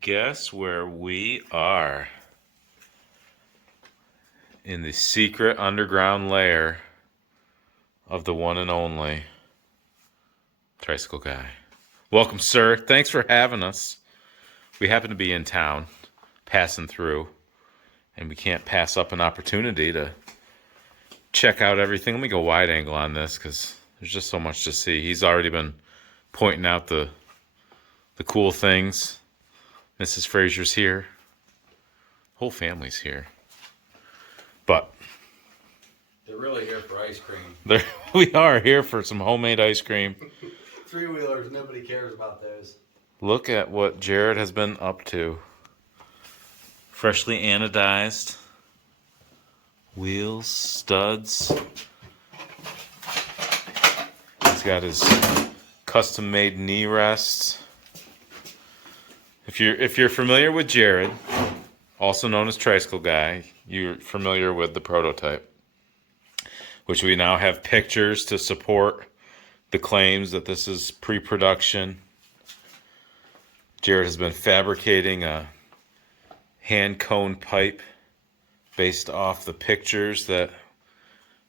Guess where we are? In the secret underground lair of the one and only Tricycle Guy. Welcome, sir. Thanks for having us. We happen to be in town, passing through, and we can't pass up an opportunity to check out everything. Let me go wide angle on this because there's just so much to see. He's already been pointing out the cool things. Mrs. Fraser's here. Whole family's here. But they're really here for ice cream. We are here for some homemade ice cream. Three-wheelers, nobody cares about those. Look at what Jared has been up to. Freshly anodized. Wheels, studs. He's got his custom-made knee rests. If you're familiar with Jared, also known as Tricycle Guy, you're familiar with the prototype, which we now have pictures to support the claims that this is pre-production. Jared has been fabricating a hand-cone pipe based off the pictures that...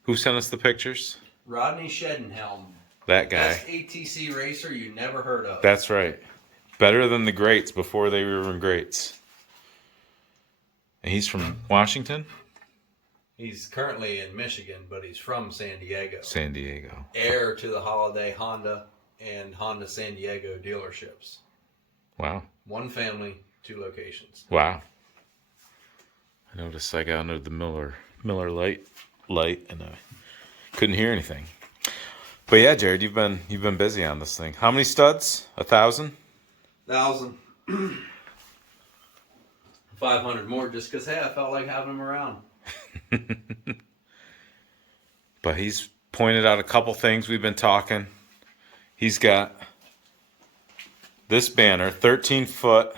Who sent us the pictures? Rodney Shedenhelm. That guy. Best ATC racer you never heard of. That's right. Better than the greats before they were in greats. And he's from Washington? He's currently in Michigan, but he's from San Diego. San Diego. Heir to the Holiday Honda and Honda San Diego dealerships. Wow. One family, 2 locations. Wow. I noticed I got under the Miller light and I couldn't hear anything. But yeah, Jared, you've been busy on this thing. How many studs? 1,000? 1,000. 500 more just because, hey, I felt like having them around. But he's pointed out a couple things we've been talking. He's got this banner, 13-foot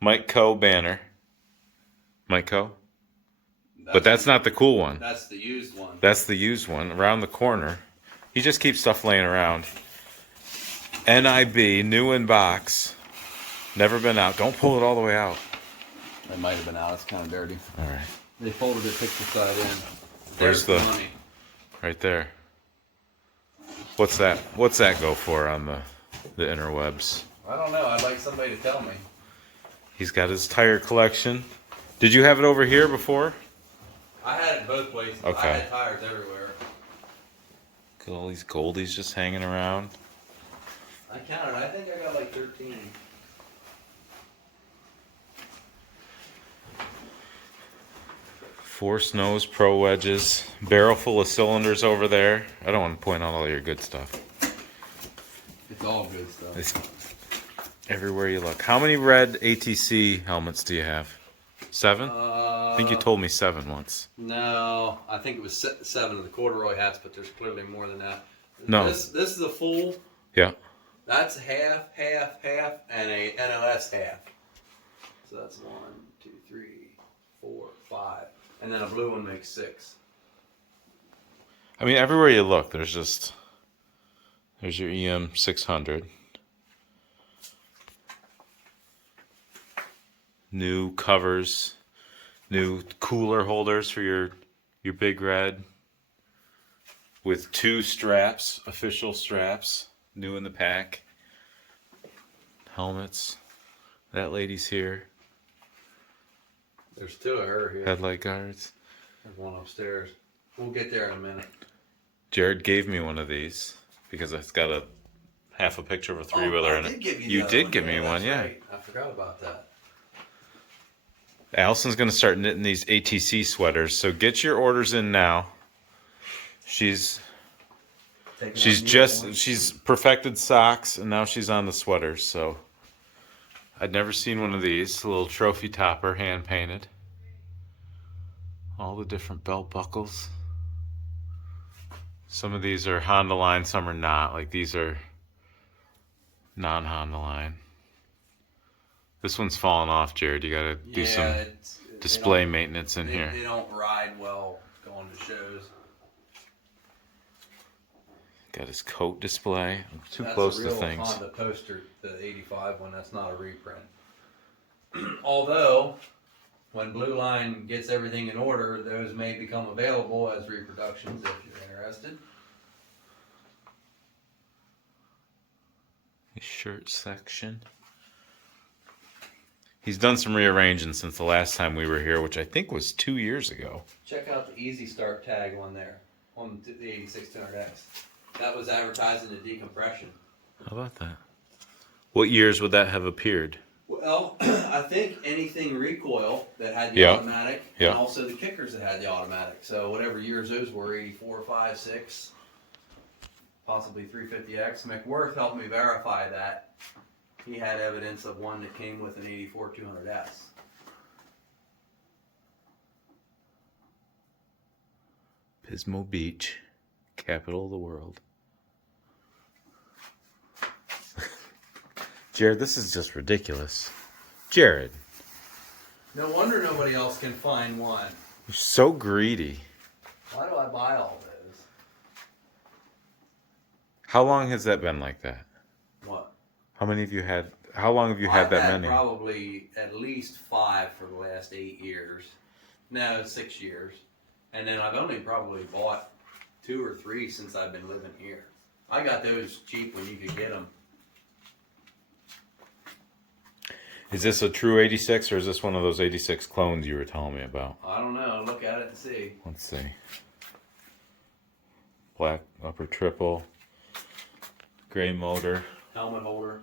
Mike Coe banner. Mike Coe? But that's not the cool one. That's the used one. That's the used one around the corner. He just keeps stuff laying around. NIB, new in box. Never been out. Don't pull it all the way out. It might have been out. It's kind of dirty. All right. They folded it picture side in. Where's the money? Right there. What's that? What's that go for on the interwebs? I don't know. I'd like somebody to tell me. He's got his tire collection. Did you have it over here before? I had it both places. Okay. I had tires everywhere. Look at all these goldies just hanging around. I counted. I think I got like 13. Force nose pro wedges. Barrel full of cylinders over there. I don't want to point out all your good stuff. It's all good stuff. It's everywhere you look. How many red ATC helmets do you have? 7? I think you told me 7 once. No, I think it was 7 of the corduroy hats, but there's clearly more than that. No. This is a full. Yeah. That's half, and a NOS half. So that's 1, 2, 3, 4, 5. And then a blue one makes 6. I mean, everywhere you look, there's your EM 600. New covers, new cooler holders for your big red. With 2 straps, official straps, new in the pack. Helmets. That lady's here. There's 2 of her here. Headlight guards. There's one upstairs. We'll get there in a minute. Jared gave me one of these because it's got a half a picture of a 3-wheeler in it. You did give me one, yeah. Right. I forgot about that. Allison's going to start knitting these ATC sweaters, so get your orders in now. She's perfected socks, and now she's on the sweaters, so... I'd never seen one of these. A little trophy topper, hand painted. All the different belt buckles. Some of these are Honda line, some are not. Like these are non-Honda line. This one's falling off, Jared. You gotta do some display maintenance in here. They don't ride well going to shows. Got his coat display. I'm too That's close a to real things. Honda poster, the 85 one. That's not a reprint. Although, when Blue Line gets everything in order, those may become available as reproductions if you're interested. Shirt section. He's done some rearranging since the last time we were here, which I think was 2 years ago. Check out the Easy Start tag on there, on the 8600X. That was advertising the decompression. How about that? What years would that have appeared? Well, I think anything recoil that had the automatic, and also the kickers that had the automatic. So whatever years those were, 84, 5, 6, possibly 350X. McWorth helped me verify that. He had evidence of one that came with an 84 200S. Pismo Beach, capital of the world. Jared, this is just ridiculous. Jared. No wonder nobody else can find one. You're so greedy. Why do I buy all those? How long has that been like that? What? How long have you had that many? Probably at least 5 for the last 8 years. No, 6 years. And then I've only probably bought 2 or 3 since I've been living here. I got those cheap when you could get them. Is this a true 86 or is this one of those 86 clones you were telling me about? I don't know. Look at it and see. Let's see. Black upper triple. Gray motor. Helmet holder.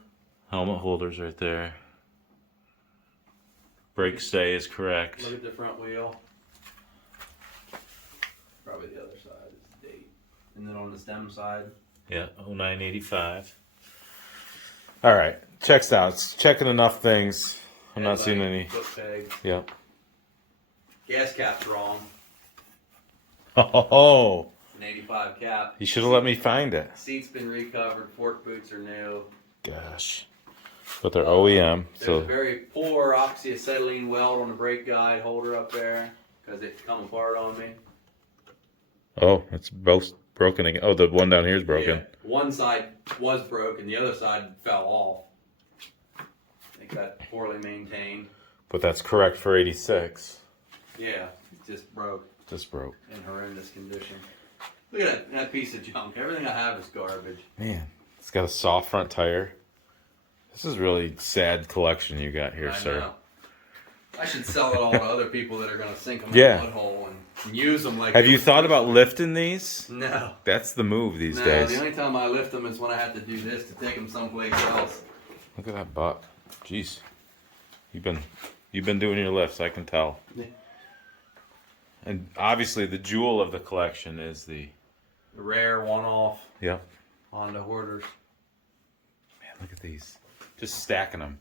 Helmet holders right there. Brake stay is correct. Look at the front wheel. Probably the other side is the date. And then on the stem side. Yeah, 0985. All right, checks out. It's checking enough things. I'm not seeing any. Foot pegs. Yep. Gas cap's wrong. Oh. An 85 cap. You should have let me find it. Seat's been recovered. Fork boots are new. Gosh. But they're OEM. There's a very poor oxyacetylene weld on the brake guide holder up there because it come apart on me. Oh, it's both broken again. Oh, the one down here is broken. Yeah. One side was broken, the other side fell off. I think that's poorly maintained. But that's correct for 86. Yeah, it just broke. Just broke. In horrendous condition. Look at that piece of junk. Everything I have is garbage. Man, it's got a soft front tire. This is really sad collection you got here, sir. Know. I should sell it all to other people that are going to sink them Yeah. in the mudhole and use them like. Have you thought about lifting these? No. That's the move these No, days. the only time I lift them is when I have to do this to take them someplace else. Look at that buck. Jeez. You've been doing your lifts, I can tell. Yeah. And obviously the jewel of the collection is the rare one-off Yep. Honda hoarders. Man, look at these. Just stacking them.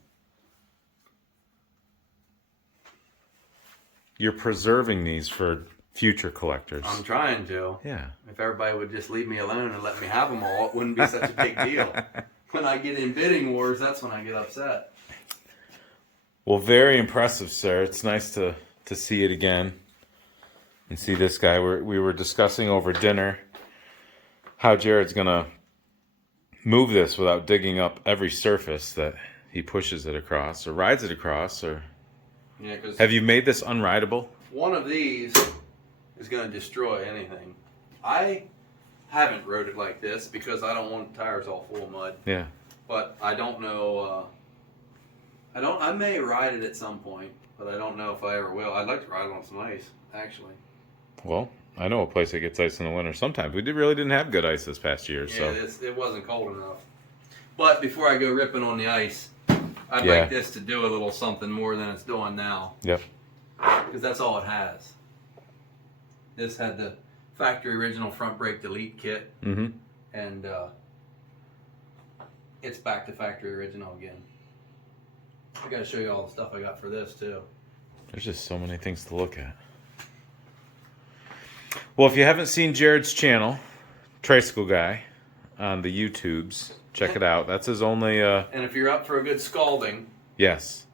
You're preserving these for future collectors. I'm trying to. Yeah. If everybody would just leave me alone and let me have them all, it wouldn't be such a big deal. When I get in bidding wars, that's when I get upset. Well, very impressive, sir. It's nice to see it again and see this guy. We were discussing over dinner how Jared's going to move this without digging up every surface that he pushes it across or rides it across. Or Yeah, because have you made this unrideable? one of these is going to destroy anything. I haven't rode it like this because I don't want tires all full of mud. Yeah. But I don't know. I may ride it at some point, but I don't know if I ever will. I'd like to ride it on some ice, actually. Well, I know a place that gets ice in the winter sometimes. We really didn't have good ice this past year. Yeah, So it wasn't cold enough. But before I go ripping on the ice, I'd Yeah. like this to do a little something more than it's doing now. Yep. Because that's all it has. This had the factory original front brake delete kit. Mm-hmm. And it's back to factory original again. I gotta show you all the stuff I got for this too. There's just so many things to look at. Well, if you haven't seen Jared's channel, Tricycle Guy, on the YouTubes, check it out. That's his only... And if you're up for a good scalding... Yes.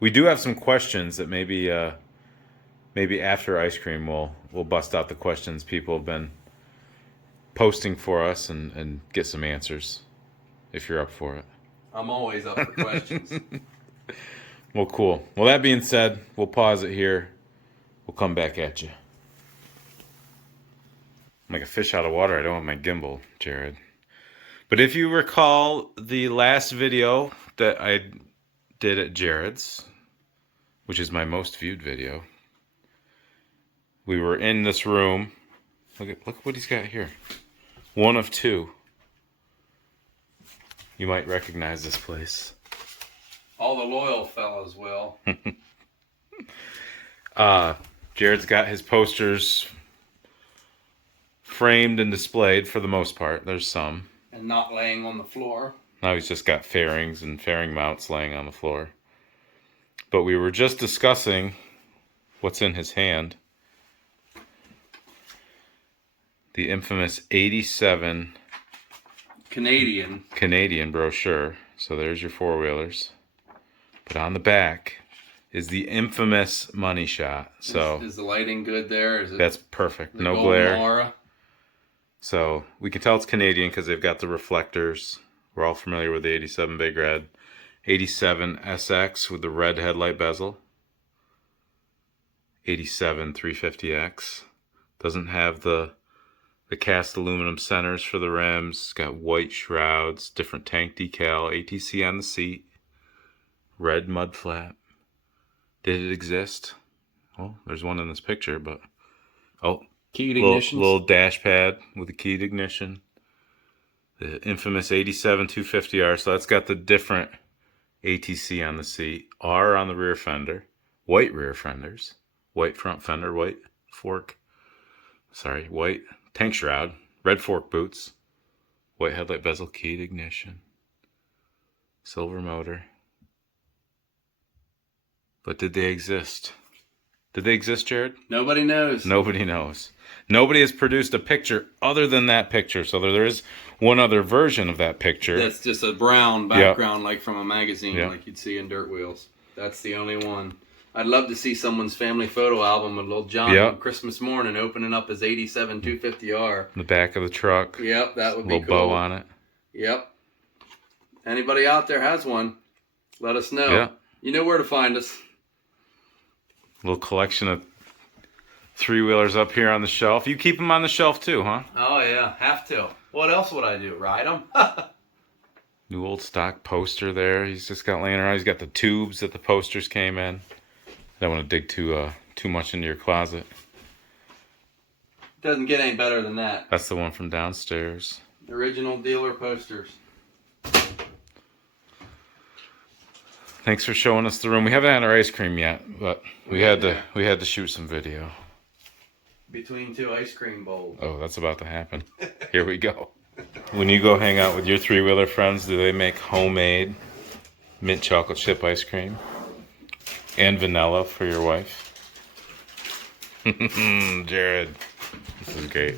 We do have some questions that maybe after ice cream we'll bust out the questions people have been posting for us and get some answers if you're up for it. I'm always up for questions. Well, cool. Well, that being said, we'll pause it here. We'll come back at you. I'm like a fish out of water. I don't have my gimbal, Jared. But if you recall the last video that I did at Jared's, which is my most viewed video, we were in this room. Look what he's got here. One of two. You might recognize this place. All the loyal fellas will. Jared's got his posters framed and displayed for the most part. There's some. And not laying on the floor. Now he's just got fairings and fairing mounts laying on the floor. But we were just discussing what's in his hand. The infamous 87 Canadian brochure. So there's your four-wheelers. But on the back is the infamous money shot. So is the lighting good there? Is it? That's perfect. No glare. Aura? So we can tell it's Canadian because they've got the reflectors. We're all familiar with the 87 Big Red. 87 SX with the red headlight bezel. 87 350X. Doesn't have the cast aluminum centers for the rims. It's got white shrouds, different tank decal, ATC on the seat, red mud flap. Did it exist? Well, there's one in this picture, but keyed ignition, little dash pad with a keyed ignition. The infamous 87 250R. So that's got the different ATC on the seat, R on the rear fender, white rear fenders, white front fender, white tank shroud, red fork boots, white headlight bezel, keyed ignition, silver motor. But did they exist? Did they exist, Jared? Nobody knows. Nobody knows. Nobody has produced a picture other than that picture. So there is one other version of that picture. That's just a brown background, like from a magazine, like you'd see in Dirt Wheels. That's the only one. I'd love to see someone's family photo album of little John on Christmas morning opening up his 87 250R. The back of the truck. Yep, that would be cool. Little bow on it. Yep. Anybody out there has one, let us know. Yeah. You know where to find us. Little collection of three-wheelers up here on the shelf. You keep them on the shelf too, huh? Oh, yeah. Have to. What else would I do? Ride them? New old stock poster there. He's just got laying around. He's got the tubes that the posters came in. I don't want to dig too much into your closet. Doesn't get any better than that. That's the one from downstairs. Original dealer posters. Thanks for showing us the room. We haven't had our ice cream yet, but we had to shoot some video. Between two ice cream bowls. Oh, that's about to happen. Here we go. When you go hang out with your three-wheeler friends, do they make homemade mint chocolate chip ice cream? And vanilla for your wife? Jared, this is great.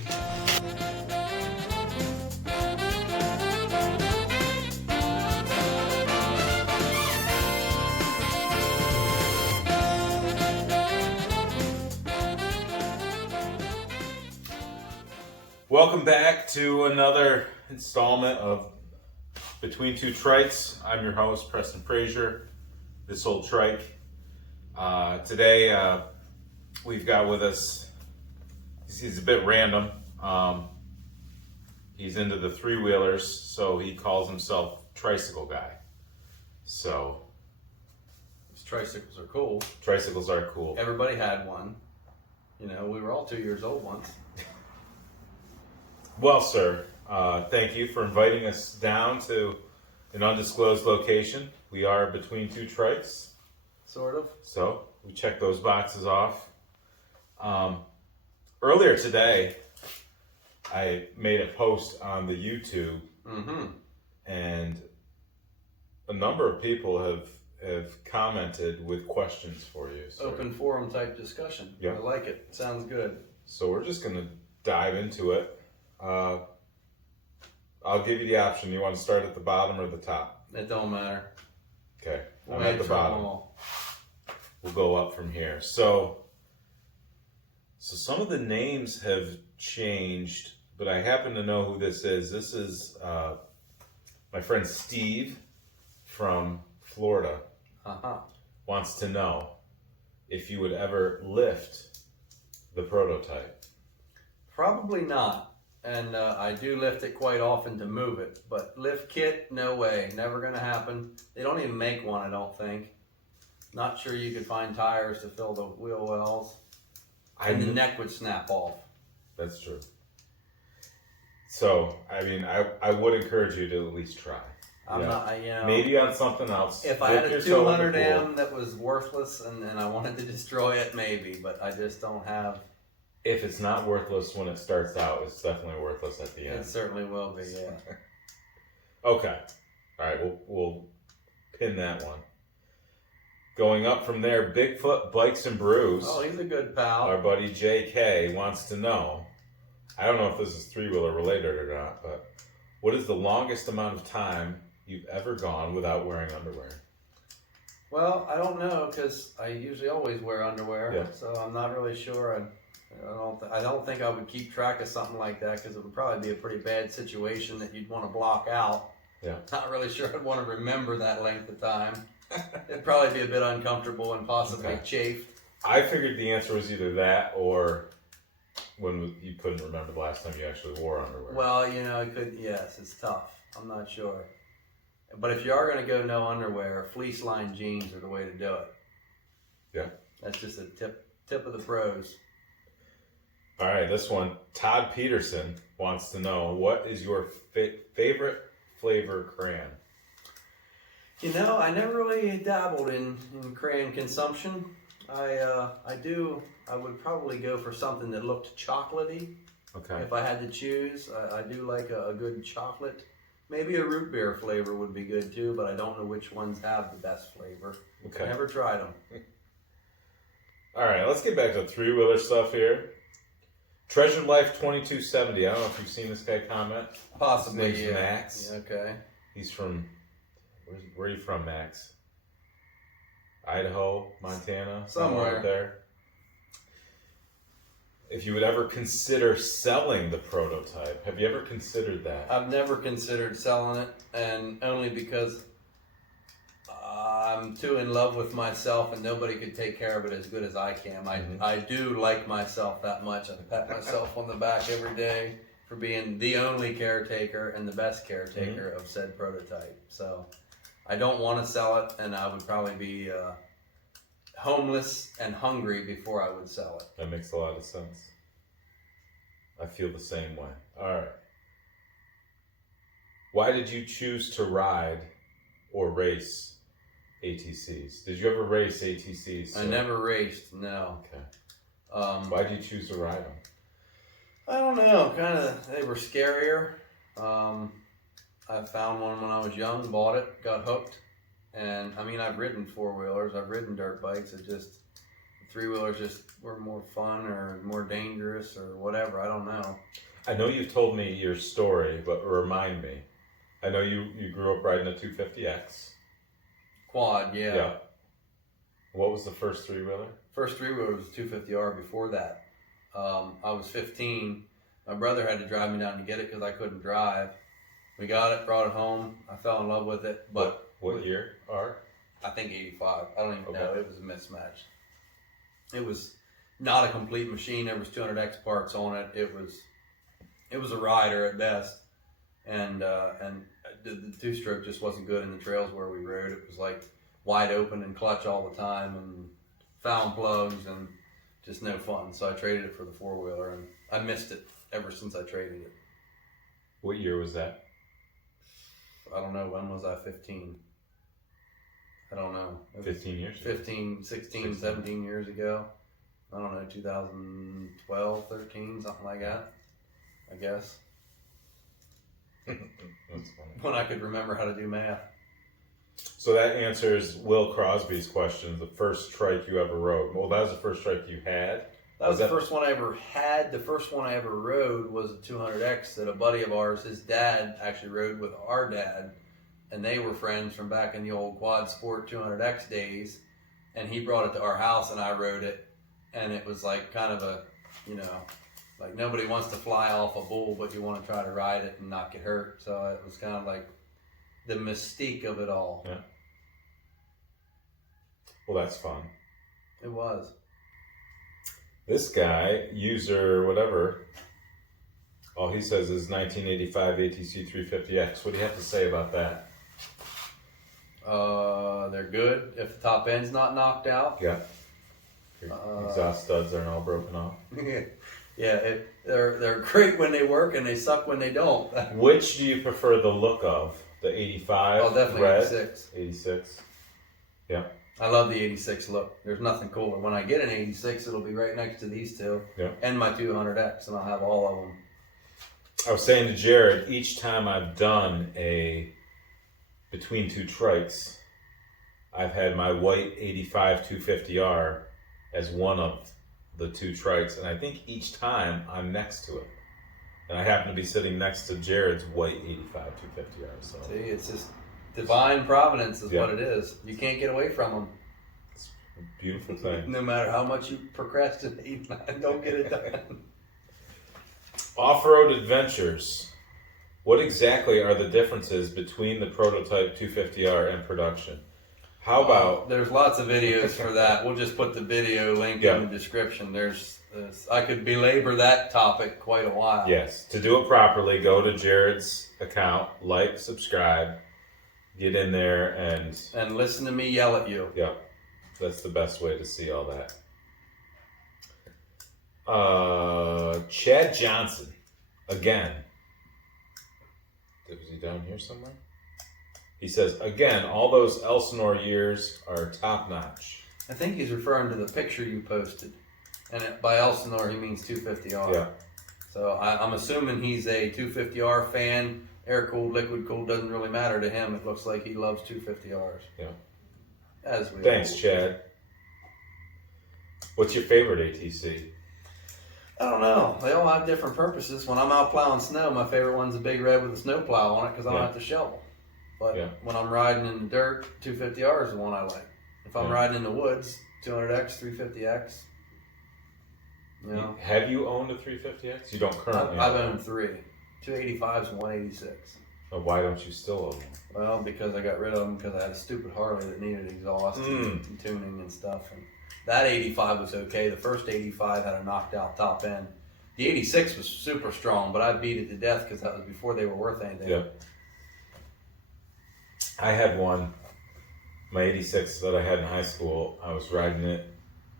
Welcome back to another installment of Between Two Trikes. I'm your host, Preston Frazier, this old trike. Today we've got with us, he's a bit random. He's into the three-wheelers, so he calls himself Tricycle Guy. So, these tricycles are cool. Tricycles are cool. Everybody had one. You know, we were all 2 years old once. Well, sir, thank you for inviting us down to an undisclosed location. We are Between Two Trikes. Sort of. So, we checked those boxes off. Earlier today, I made a post on the YouTube, and a number of people have commented with questions for you. Sir. Open forum type discussion. Yeah. I like it. Sounds good. So we're just going to dive into it. I'll give you the option. You want to start at the bottom or the top? It don't matter. Okay, I'm at the bottom. We'll go up from here. So some of the names have changed, but I happen to know who this is. This is my friend Steve from Florida. wants to know if you would ever lift the prototype. Probably not. And I do lift it quite often to move it. But lift kit, no way. Never going to happen. They don't even make one, I don't think. Not sure you could find tires to fill the wheel wells. And the neck would snap off. That's true. So, I mean, I would encourage you to at least try. I'm not, maybe on something else. If I had a 200M that was worthless and I wanted to destroy it, maybe. But I just don't have. If it's not worthless when it starts out, it's definitely worthless at the end. It certainly will be, yeah. Okay. All right, we'll pin that one. Going up from there, Bigfoot Bikes and Brews. Oh, he's a good pal. Our buddy JK wants to know, I don't know if this is three-wheeler related or not, but what is the longest amount of time you've ever gone without wearing underwear? Well, I don't know because I usually always wear underwear, yeah. So I'm not really sure. I don't think I would keep track of something like that because it would probably be a pretty bad situation that you'd want to block out. Yeah. Not really sure I'd want to remember that length of time. It'd probably be a bit uncomfortable and possibly chafed. I figured the answer was either that or when you couldn't remember the last time you actually wore underwear. Well, it could. Yes, it's tough. I'm not sure. But if you are going to go no underwear, fleece lined jeans are the way to do it. Yeah. That's just a tip of the pros. All right, this one, Todd Peterson wants to know, what is your favorite flavor crayon? I never really dabbled in crayon consumption. I would probably go for something that looked chocolatey. Okay. If I had to choose, I do like a good chocolate. Maybe a root beer flavor would be good too, but I don't know which ones have the best flavor. Okay. Never tried them. All right, let's get back to three-wheeler stuff here. Treasure Life 2270. I don't know if you've seen this guy comment. Possibly, His name's Max. Yeah, okay. He's from, where are you from, Max? Idaho, Montana? Somewhere up there. If you would ever consider selling the prototype, have you ever considered that? I've never considered selling it, and only because I'm too in love with myself and nobody could take care of it as good as I can. I do like myself that much. I pat myself on the back every day for being the only caretaker and the best caretaker of said prototype. So I don't want to sell it, and I would probably be homeless and hungry before I would sell it. That makes a lot of sense. I feel the same way. All right. Why did you choose to ride or race ATCs? Did you ever race ATCs? I never raced, no. Okay. Why did you choose to ride them? I don't know. Kind of, they were scarier. I found one when I was young, bought it, got hooked. And I mean, I've ridden four-wheelers, I've ridden dirt bikes. It just, three-wheelers just were more fun or more dangerous or whatever. I don't know. I know you told me your story, but remind me. I know you grew up riding a 250X. Quad, yeah. Yeah. What was the first three-wheeler? First three-wheeler was a 250R before that. I was 15. My brother had to drive me down to get it because I couldn't drive. We got it, brought it home. I fell in love with it. But what year are? I think 85. I don't even know. It was a mismatch. It was not a complete machine. There was 200X parts on it. It was a rider at best. And the two-stroke just wasn't good in the trails where we rode. It was like wide open and clutch all the time and found plugs and just no fun. So I traded it for the four-wheeler, and I missed it ever since I traded it. What year was that? I don't know. When was I 15? I don't know. 15 years? 15, 16, 17 years ago. I don't know, 2012, 13, something like that, I guess. That's funny. When I could remember how to do math. So that answers Will Crosby's question, the first trike you ever rode. Well, that was the first trike you had? That was the first one I ever had. The first one I ever rode was a 200X that a buddy of ours, his dad, actually rode with our dad. And they were friends from back in the old Quad Sport 200X days. And he brought it to our house and I rode it. And it was like kind of a, like nobody wants to fly off a bull, but you want to try to ride it and not get hurt. So it was kind of like the mystique of it all. Yeah. Well, that's fun. It was. This guy, user whatever, all he says is 1985 ATC 350X. What do you have to say about that? They're good if the top end's not knocked out. Yeah. Exhaust studs aren't all broken off. Yeah, they're great when they work and they suck when they don't. Which do you prefer the look of? The 85? Oh, definitely red? 86. 86. Yeah. I love the 86 look. There's nothing cooler. When I get an 86, it'll be right next to these two. Yeah. And my 200X, and I'll have all of them. I was saying to Jared, each time I've done a Between Two Trikes, I've had my white 85 250R as one of the two trikes, and I think each time I'm next to it. And I happen to be sitting next to Jared's white 85 250R. So. See, it's just divine providence is what it is. You can't get away from them. It's a beautiful thing. No matter how much you procrastinate, don't get it done. Off-road adventures. What exactly are the differences between the prototype 250R and production? How about... there's lots of videos for that. We'll just put the video link in the description. I could belabor that topic quite a while. Yes. To do it properly, go to Jared's account, like, subscribe, get in there and listen to me yell at you. Yeah. That's the best way to see all that. Chad Johnson. Again. Was he down here somewhere? He says, again, all those Elsinore years are top notch. I think he's referring to the picture you posted. And by Elsinore, he means 250R. Yeah. So I'm assuming he's a 250R fan. Air-cooled, liquid-cooled, doesn't really matter to him. It looks like he loves 250Rs. Yeah. Thanks, Chad. What's your favorite ATC? I don't know. They all have different purposes. When I'm out plowing snow, my favorite one's a big red with a snow plow on it because I don't have to shovel. But when I'm riding in the dirt, 250R is the one I like. If I'm riding in the woods, 200X, 350X. You know. Have you owned a 350X? You don't currently. I've owned 3. 285s and 186. Why don't you still own them? Well, because I got rid of them because I had a stupid Harley that needed exhaust and tuning and stuff. And that 85 was okay. The first 85 had a knocked out top end. The 86 was super strong, but I beat it to death because that was before they were worth anything. Yeah. I had one, my 86 that I had in high school. I was riding it.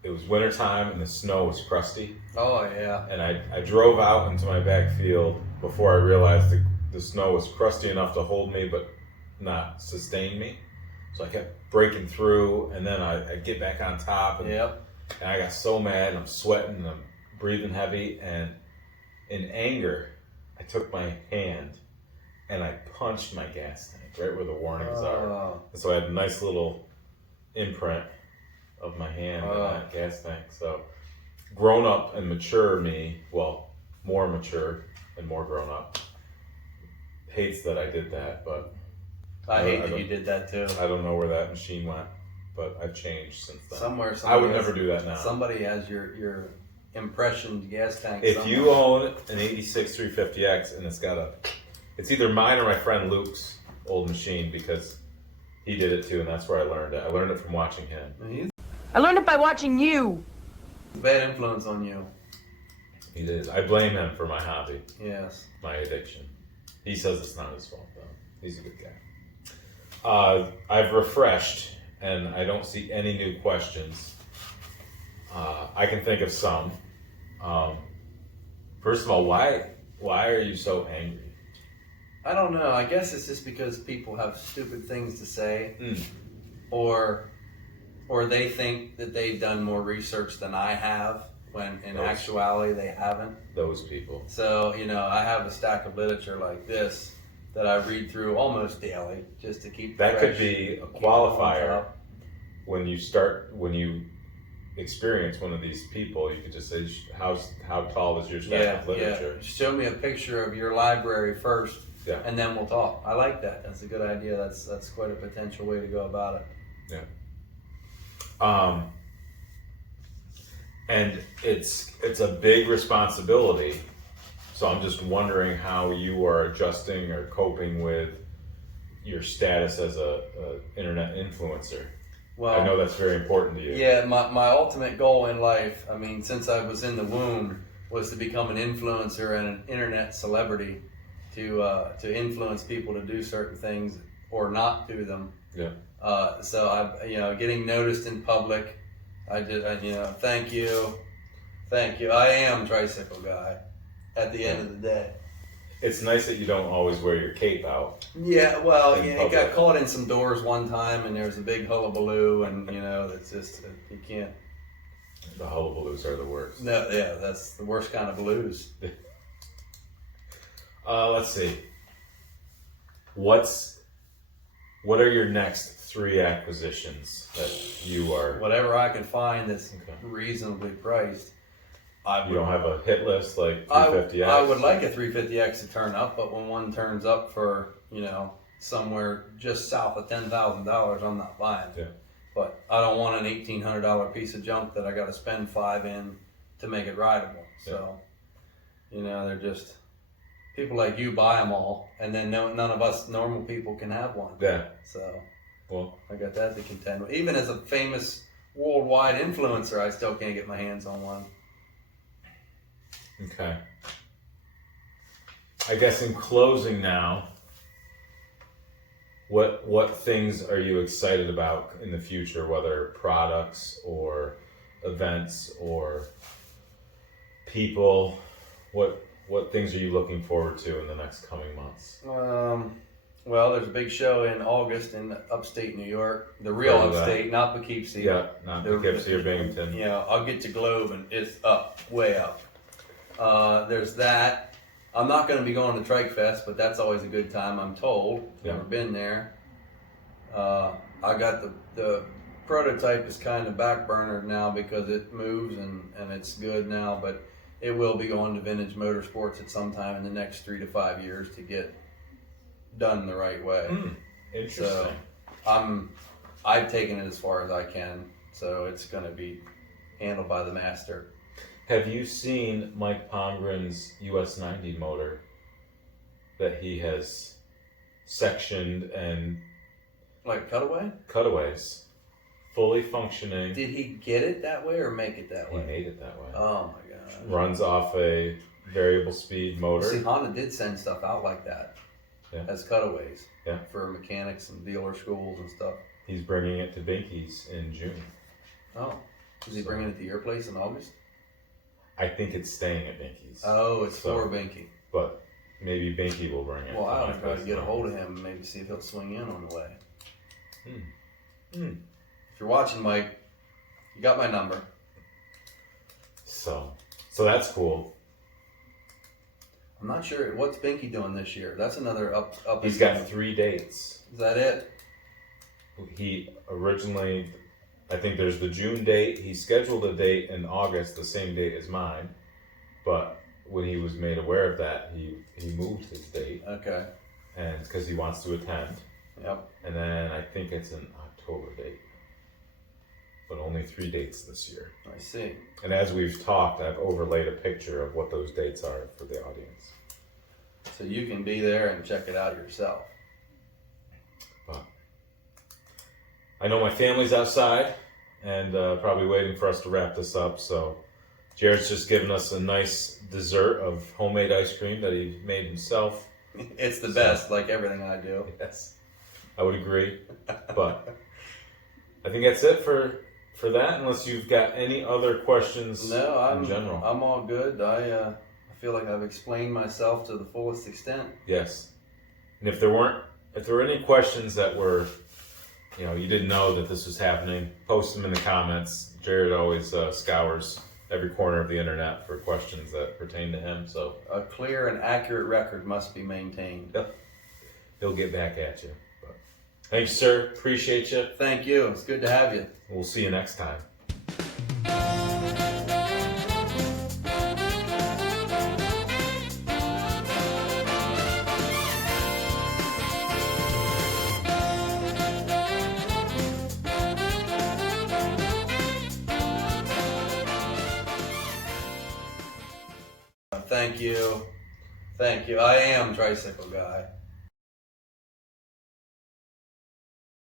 It was wintertime and the snow was crusty. Oh, yeah. And I drove out into my back field before I realized the snow was crusty enough to hold me but not sustain me. So I kept breaking through, and then I get back on top. And I got so mad, and I'm sweating, and I'm breathing heavy. And in anger, I took my hand and I punched my gas tank right where the warnings are. And so I had a nice little imprint of my hand in that gas tank. So grown up and mature me, well, more mature and more grown up, hates that I did that, but I hate that you did that too. I don't know where that machine went, but I've changed since then. Somewhere I would never do that now. Somebody has your impression gas tank. If you own an 86 350X and it's either mine or my friend Luke's old machine, because he did it too, and that's where I learned it. I learned it from watching him. I learned it by watching you. Bad influence on you. He did. I blame him for my hobby. Yes. My addiction. He says it's not his fault, though. He's a good guy. I've refreshed, and I don't see any new questions. I can think of some. First of all, why are you so angry? I don't know. I guess it's just because people have stupid things to say, or they think that they've done more research than I have, when in actuality they haven't. Those people. So, I have a stack of literature like this that I read through almost daily just to keep that fresh, could be a qualifier when you experience one of these people. You could just say, how tall is your stack of literature? Yeah. Show me a picture of your library first, and then we'll talk. I like that. That's a good idea. That's quite a potential way to go about it. Yeah. And it's a big responsibility. So I'm just wondering how you are adjusting or coping with your status as a internet influencer. Well, I know that's very important to you. Yeah, my ultimate goal in life, I mean, since I was in the womb, was to become an influencer and an internet celebrity, to influence people to do certain things or not do them. Yeah. So I, getting noticed in public, thank you. I am Tricycle Guy. At the end of the day. It's nice that you don't always wear your cape out. Yeah, well, it got caught in some doors one time, and there was a big hullabaloo, and that's just you can't. The hullabaloos are the worst. No, yeah, that's the worst kind of blues. Let's see. What are your next 3 acquisitions that you are? Whatever I can find that's reasonably priced. You don't have a hit list like 350X? I would like a 350X to turn up, but when one turns up for, somewhere just south of $10,000, I'm not buying it. Yeah. But I don't want an $1,800 piece of junk that I got to spend $5 in to make it rideable. So, they're just, people like you buy them all, and then none of us normal people can have one. Yeah. So, well, I got that to contend with. Even as a famous worldwide influencer, I still can't get my hands on one. Okay. I guess in closing now, what things are you excited about in the future, whether products or events or people? What things are you looking forward to in the next coming months? Well, there's a big show in August in upstate New York. The real upstate, not Poughkeepsie. Yeah, not Poughkeepsie or Binghamton. I'll get to Globe, and it's up, way up. There's that. I'm not going to be going to Trike Fest, but that's always a good time, I'm told. Yeah. Never been there. I got the prototype is kind of backburnered now because it moves and it's good now, but it will be going to Vintage Motorsports at some time in the next 3 to 5 years to get done the right way. Interesting. So I've taken it as far as I can, so it's going to be handled by the master. Have you seen Mike Pomgren's US 90 motor that he has sectioned and like cutaways, fully functioning? Did he get it that way or make it that way? He made it that way. Oh my god! Runs off a variable speed motor. See, Honda did send stuff out like that as cutaways for mechanics and dealer schools and stuff. He's bringing it to Binky's in June. Oh, is he bringing it to your place in August? I think it's staying at Binky's. Oh, it's for Binky. But maybe Binky will bring it. Well, I'll try to get a hold of him and maybe see if he'll swing in on the way. If you're watching, Mike, you got my number. So that's cool. I'm not sure what's Binky doing this year. That's another up. He's got 3 dates. Is that it? He originally, I think there's the June date. He scheduled a date in August, the same date as mine. But when he was made aware of that, he moved his date. Okay. And because he wants to attend. Yep. And then I think it's an October date. But only 3 dates this year. I see. And as we've talked, I've overlaid a picture of what those dates are for the audience. So you can be there and check it out yourself. But I know my family's outside and probably waiting for us to wrap this up. So Jared's just given us a nice dessert of homemade ice cream that he made himself. It's the best, like everything I do. Yes, I would agree. But I think that's it for that, unless you've got any other questions in general. I'm all good. I feel like I've explained myself to the fullest extent. Yes. And if there were any questions that were, you didn't know that this was happening, post them in the comments. Jared always scours every corner of the internet for questions that pertain to him. So a clear and accurate record must be maintained. Yep. He'll get back at you. But thanks, sir. Appreciate you. Thank you. It's good to have you. We'll see you next time. Thank you. I am Tricycle Guy.